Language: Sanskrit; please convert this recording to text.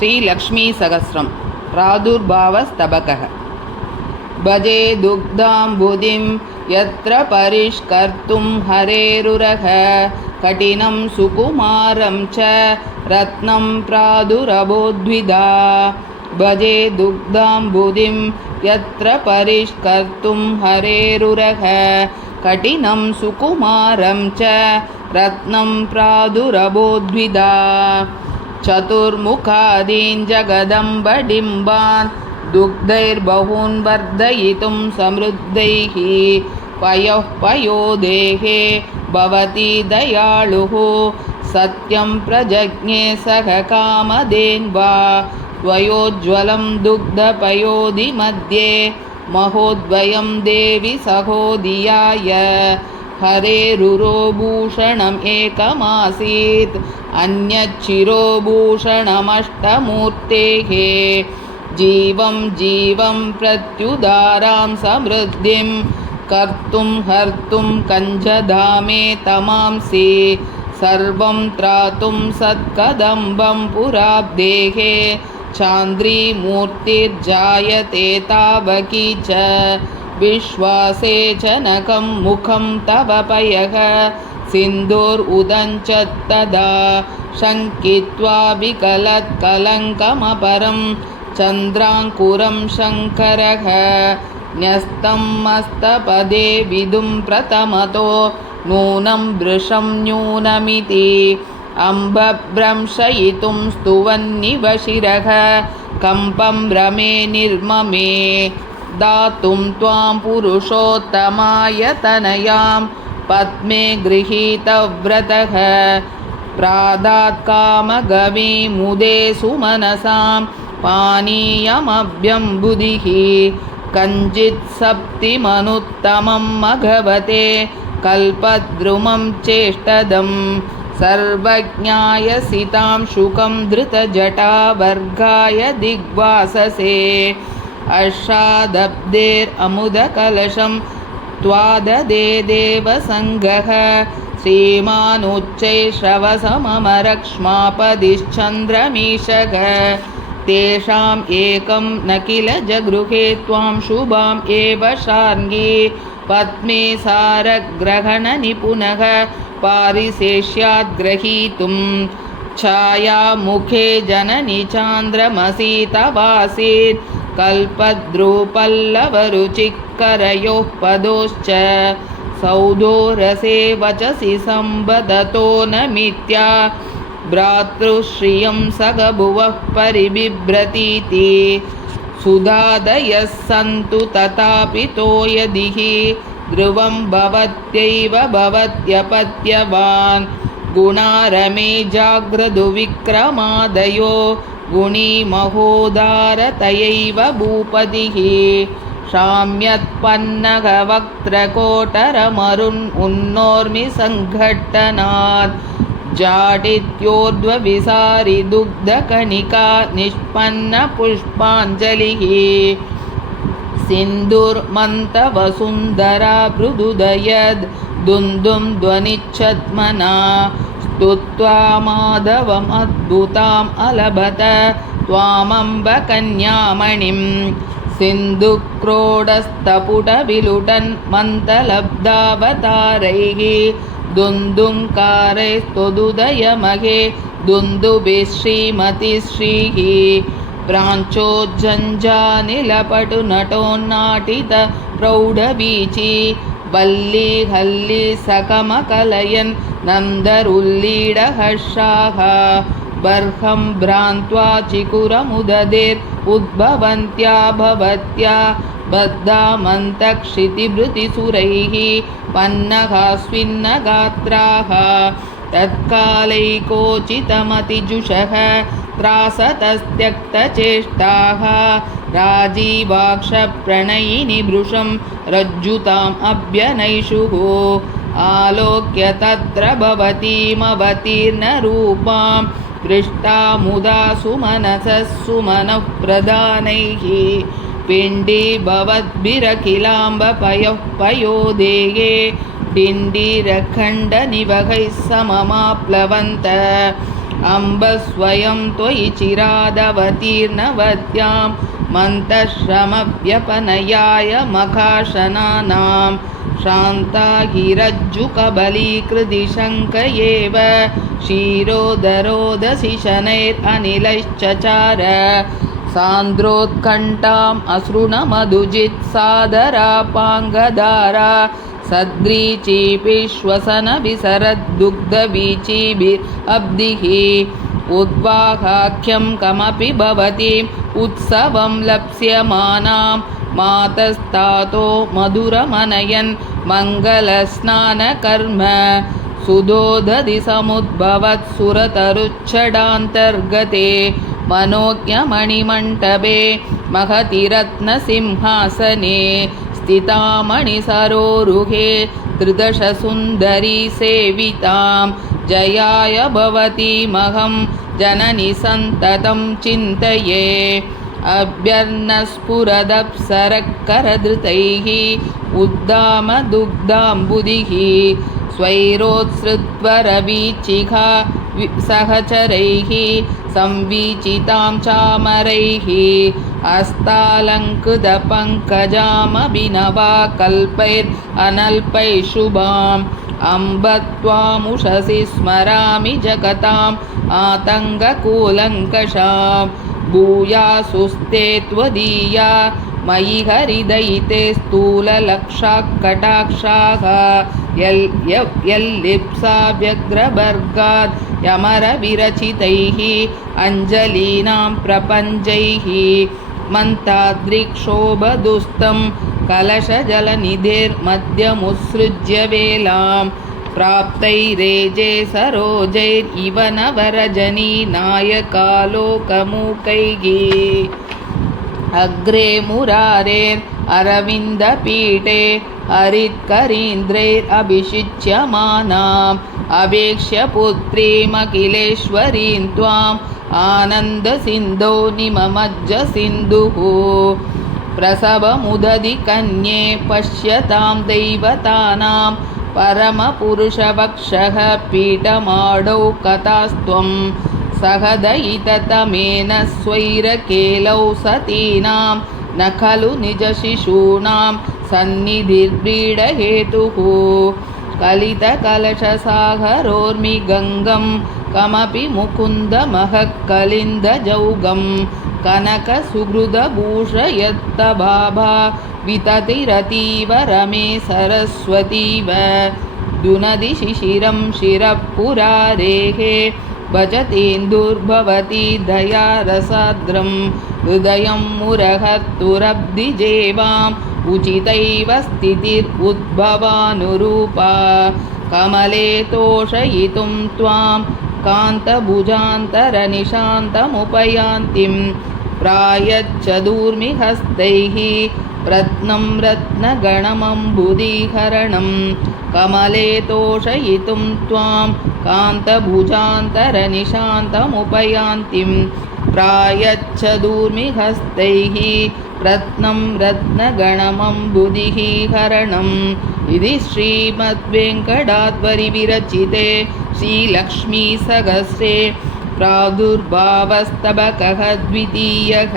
श्रीलक्ष्मीसहस्रं प्रादुर्भावस्तबकः। भजे दुग्धाम्बुधिं यत्र परिष्कर्तुं हरेरुरः कठिनं सुकुमारं च रत्नं प्रादुरभोद्विधा। भजे दुग्धाम्बुधिं यत्र परिष्कर्तुं हरेरुरः कठिनं सुकुमारं च रत्नं प्रादुरभोद्विधा। चतुर्मुखादीन् जगदम्बडिम्बान् दुग्धैर्बहून् वर्धयितुं समृद्धैः पयोः पयोदेहे भवति दयालुः सत्यं प्रजज्ञे सह कामधेन्वा। द्वयोज्ज्वलं दुग्धपयोधिमध्ये महोद्वयं देवि सहोदियाय। हरेरुरोभूषणम् एकमासीत् अन्यच्चिरोभूषणमष्टमूर्तेः। जीवं जीवं प्रत्युदारां समृद्धिं कर्तुं हर्तुं कञ्जधामे तमांसि। सर्वं त्रातुं सत्कदम्बं पुराब्धेः चान्द्रीमूर्तिर्जायते तावकी च। विश्वासे जनकं मुखं तव पयः सिन्धुरुदञ्च तदा शङ्कित्वा विकलत्कलङ्कमपरं चन्द्राङ्कुरं शङ्करः। न्यस्तं मस्तपदे विदुं प्रथमतो नूनं वृषं न्यूनमिति। अम्बभ्रंशयितुं स्तुवन्निव शिरः कम्पं रमे निर्ममे। दातुं त्वां पुरुषोत्तमाय तनयां पद्मे गृहीतव्रतः। प्रादात् कामगवी मुदे सुमनसां पानीयमभ्यम्बुधिः। कञ्चित् सप्तिमनुत्तमं मघवते कल्पद्रुमं चेष्टदं। सर्वज्ञाय सितां शुकं धृतजटावर्गाय दिग्वाससे। अष्टादब्धेरमुदकलशं त्वाददे देवसङ्गः। श्रीमानुच्चैश्रवसममरक्ष्मापदिश्चन्द्रमीशः। तेषाम् एकं न किल जगृहे त्वां शुभां एव शार्ङ्गी। पद्मे सारग्रहणनिपुणः पारिशेष्यात् ग्रहीतुं। छायामुखे जननि चान्द्रमसि तवासीत् कल्पद्रुपल्लवरुचिकरयोः पदोश्च। सौधो रसे वचसि संवदतो न मिथ्या। भ्रातृश्रियं सगभुवः परिबिभ्रतीति। सुधादयः सन्तु तथापि तोयदिः ध्रुवं भवत्यैव भवत्यपत्यवान्। गुणारमे जाग्रदुविक्रमादयो गुणी महोदारतयैव भूपतिः। शाम्यत्पन्नः वक्त्रकोटरमरुन् उन्नोर्मि सङ्घट्टनात्। जाटित्योर्ध्वविसारि दुग्धकणिका निष्पन्नपुष्पाञ्जलिः। सिन्धुर्मन्तवसुन्धरा मृदुदयद् दुन्दुं ध्वनिच्छद्मना। स्तुत्वा माधवमद्भुताम् अलभत त्वामम्ब कन्यामणिं। सिन्धुक्रोडस्तपुटविलुटन् मन्तलब्धावतारैः। दुन्दुंकारैस्तुदुदयमहे दुन्दुभिः श्रीमतिश्रीः। प्राञ्चोज्झञ्झानिलपटुनटोन्नाटित प्रौढवीची। वल्ली हल्ली सकमकलयन् नन्दरुल्लीडहर्षाः। बर्हं भ्रान्त्वा चिकुरमुदधेर् भवत्या बद्धामन्तक्षितिभृतिसुरैः पन्नः स्विन्नगात्राः। तत्कालैकोचितमतिजुषः त्रासतस्त्यक्तचेष्टाः। राजीवाक्षप्रणयिनि भृशं रज्जुताम् अभ्यनैषुः। आलोक्य तत्र भवतीमवतीर्णरूपां पृष्टा मुदा सुमनसः सुमनः प्रधानैः। पिण्डी भवद्भिरखिलाम्ब पयोः पयोदेये डिण्डीरखण्डनिवहैः सममाप्लवन्त। अम्ब स्वयं त्वयि चिरादवतीर्णवत्यां मन्तश्रमव्यपनयाय मखाशनानां श्रान्ता गिरज्जुकबलीकृति शङ्क एव क्षीरोदरोदसि शनैरनिलैश्चचार सान्द्रोत्कण्ठाम् अश्रुणमधुजित्सादरापाङ्गदारा सद्रीचीपिश्वसनविसरद्दुग्धवीचीभिरब्धिः उद्वाहाख्यं कमपि भवतीम् उत्सवं लप्स्यमानां मातस्तातो मधुरमनयन् मङ्गलस्नानकर्म सुधोदधि समुद्भवत्सुरतरुच्छडान्तर्गते मनोज्ञमणिमण्टपे महति रत्नसिंहासने स्थिता मणिसरोरुहे त्रिदशसुन्दरी सेवितां जयाय भवतीमहं जननि सन्ततं चिन्तये अभ्यर्नस्फुरदप्सरकरधृतैः उद्दामदुग्धाम्बुधिः स्वैरोत्सृत्वरवीचिका सहचरैः संवीचितां चामरैः हस्तालङ्कृतपङ्कजामभिनवा कल्पैरनल्पैः शुभाम् अम्ब त्वामुषसि स्मरामि जगताम् आतङ्ककूलङ्कषां भूयासुस्ते त्वदीया मयि हरिदयिते स्थूललक्षाकटाक्षाः यल्लिप्सा व्यग्रवर्गात् यमरविरचितैः अञ्जलीनां प्रपञ्चैः मन्ताद्रिक्षोभदुस्तं कलशजलनिधिर्मध्यमुत्सृज्य वेलां प्राप्तैरेजे सरोजैरिव नवरजनी नायकालोकमूकैः अग्रे मुरारेररविन्दपीठे हरित्करीन्द्रैरभिषिच्यमानाम् अवेक्ष्य पुत्रीमखिलेश्वरीं त्वाम् आनन्दसिन्धौ निममज्ज सिन्धुः प्रसवमुदधि कन्ये पश्यतां दैवतानां परमपुरुषवक्षः पीठमाडौ कथास्त्वं सहदयिततमेन स्वैरकेलौ सतीनां न खलु निजशिशूनां सन्निधिर्व्रीडहेतुः कलितकलशसागरोर्मि गङ्गं कमपि मुकुन्दमहः कलिन्दजौगं कनकसुहृदभूषयत्तभाभा विततिरतीव रमे सरस्वतीव दुनदि शिशिरं शिरःपुरारेः भजतेन्दुर्भवती दयारसाद्रं हृदयं मुरहर्तुरब्धिजेवाम् उचितैव स्थितिरुद्भवानुरूपा कमले तोषयितुं त्वां कान्तभुजान्तरनिशान्तमुपयान्तिं प्रायच्छदूर्मिहस्तैः रत्नं रत्नगणमम्बुधिहरणं कमले तोषयितुं त्वां कान्तभुजान्तरनिशान्तमुपयान्तिं प्रायच्छदूर्मिहस्तैः रत्नं रत्नगणमम्बुधिः हरणम् इति श्रीमद्वेङ्कटाद्वरिविरचिते श्रीलक्ष्मीसहस्रे प्रादुर्भावस्तबकः द्वितीयः।